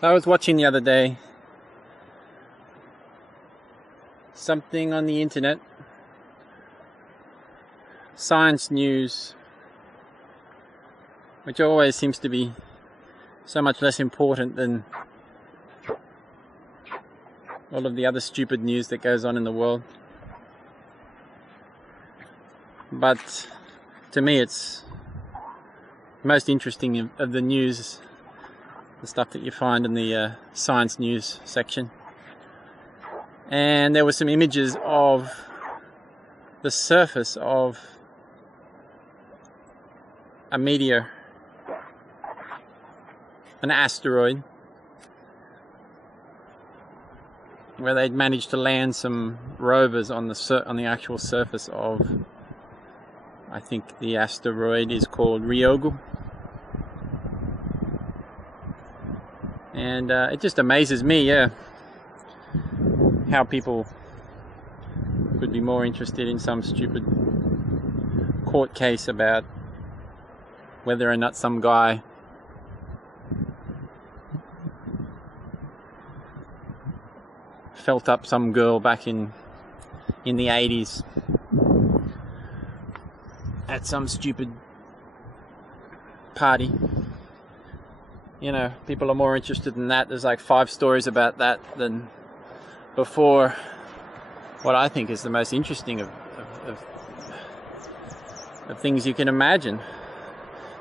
I was watching the other day something on the internet, science news, which always seems to be so much less important than all of the other stupid news that goes on in the world. But to me, it's most interesting of the news, the stuff that you find in the science news section. And there were some images of the surface of a meteor, an asteroid, where they'd managed to land some rovers on the actual surface of, I think the asteroid is called Ryugu. And it just amazes me, how people could be more interested in some stupid court case about whether or not some guy felt up some girl back in the 80s at some stupid party. You know, people are more interested in that. There's like 5 stories about that than before what I think is the most interesting of things you can imagine.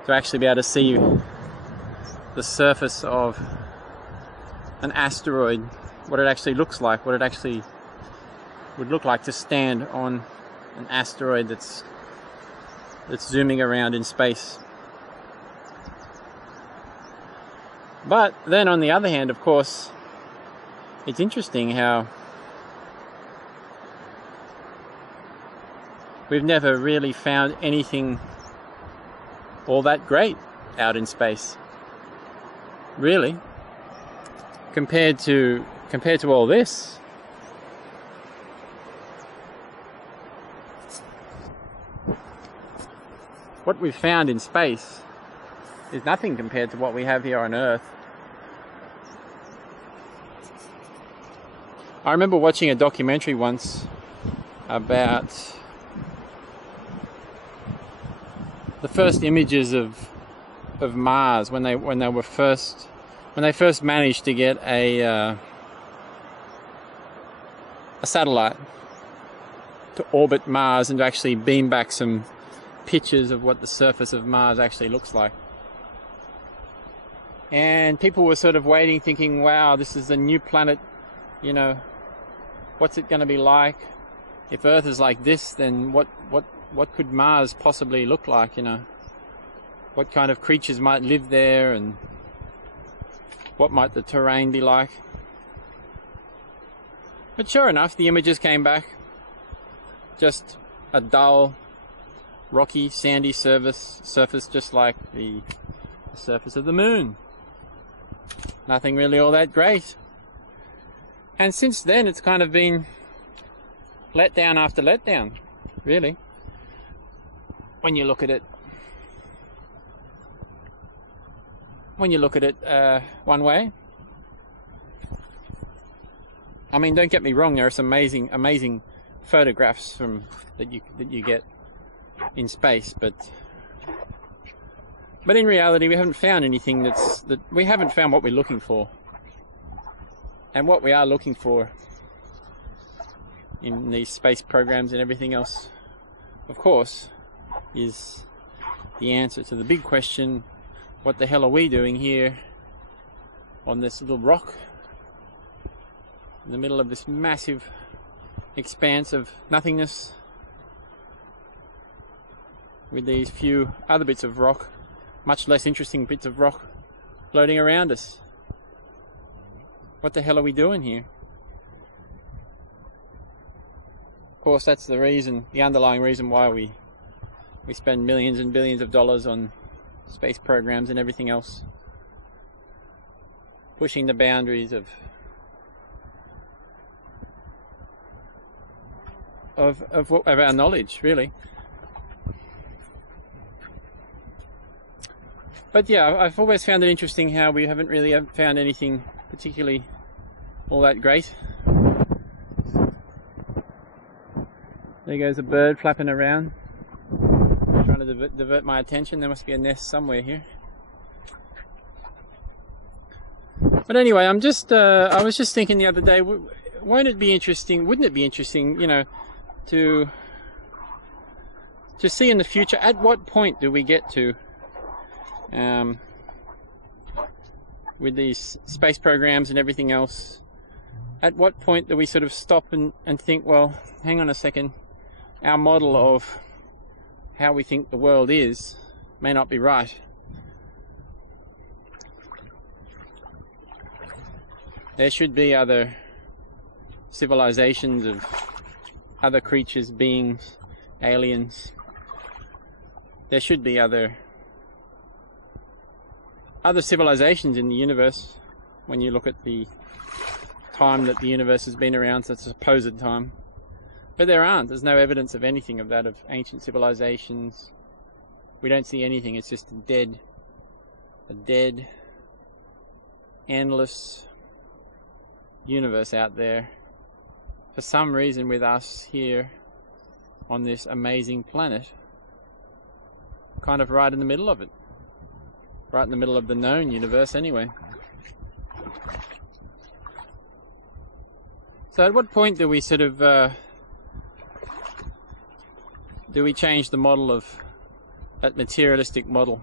To actually be able to see the surface of an asteroid, what it actually looks like, what it actually would look like to stand on an asteroid that's zooming around in space. But then on the other hand, of course, it's interesting how we've never really found anything all that great out in space, really, compared to all this. What we've found in space is nothing compared to what we have here on Earth. I remember watching a documentary once about the first images of Mars when they first managed to get a satellite to orbit Mars and to actually beam back some pictures of what the surface of Mars actually looks like. And people were sort of waiting, thinking, wow, this is a new planet, you know, what's it going to be like? If Earth is like this, then what could Mars possibly look like, you know? What kind of creatures might live there, and what might the terrain be like? But sure enough, the images came back. Just a dull, rocky, sandy surface just like the surface of the moon. Nothing really all that great. And since then, it's kind of been letdown after letdown, really, when you look at it. One way. I mean, don't get me wrong, there are some amazing photographs that you get in space, but in reality we haven't found anything we haven't found what we're looking for. And what we are looking for in these space programs and everything else, of course, is the answer to the big question: what the hell are we doing here on this little rock in the middle of this massive expanse of nothingness, with these few other bits of rock, much less interesting bits of rock, floating around us? What the hell are we doing here? Of course, that's the underlying reason why we spend millions and billions of dollars on space programs and everything else, pushing the boundaries of our knowledge, really. But yeah, I've always found it interesting how we haven't really found anything particularly all that great. There goes a bird flapping around, trying to divert my attention. There must be a nest somewhere here. But anyway, I was just thinking the other day, wouldn't it be interesting, you know, to see in the future, at what point do we get to, with these space programs and everything else, at what point do we sort of stop and think, well, hang on a second, our model of how we think the world is may not be right. There should be other civilizations of other creatures, beings, aliens. There should be other civilizations in the universe when you look at the time that the universe has been around, so it's a supposed time. But there aren't. There's no evidence of anything of that, of ancient civilizations. We don't see anything. It's just a dead, endless universe out there. For some reason, with us here on this amazing planet, kind of right in the middle of it. Right in the middle of the known universe anyway. So at what point do we sort of do we change the model of that materialistic model